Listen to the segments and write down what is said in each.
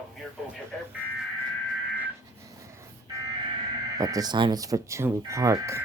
from near both your air. But this time it's for Tinley Park.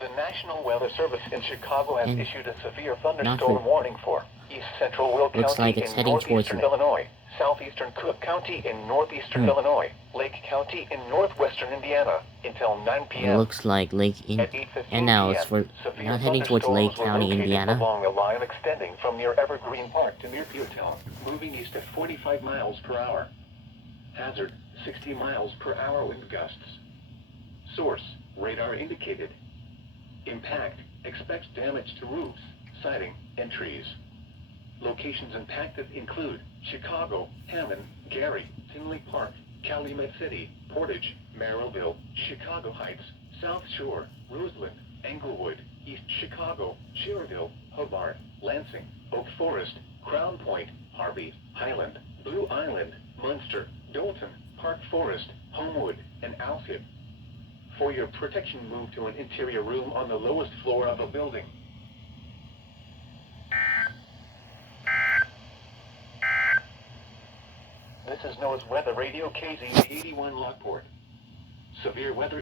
The National Weather Service in Chicago has And issued a severe thunderstorm warning for East Central Will looks County like it's in heading towards northeastern Illinois, southeastern Cook County in northeastern Illinois, Lake County in northwestern Indiana until 9 p.m. It looks like Lake in, At 8:15 and now p.m., it's for severe not heading towards Lake thunderstorms were County, located Indiana. along the line extending from near Evergreen Park to near Pewtown, moving east at 45 miles per hour. Hazard, 60 miles per hour wind gusts. Source, radar indicated. Impact, expects damage to roofs, siding, and trees. Locations impacted include Chicago, Hammond, Gary, Tinley Park, Calumet City, Portage, Merrillville, Chicago Heights, South Shore, Roseland, Englewood, East Chicago, Cherville, Hobart, Lansing, Oak Forest, Crown Point, Harvey, Highland, Blue Island, Munster, Dalton, Park Forest, Homewood, and Alfred. For your protection, move to an interior room on the lowest floor of a building. This is NOAA's Weather Radio KZ81 Lockport. Severe weather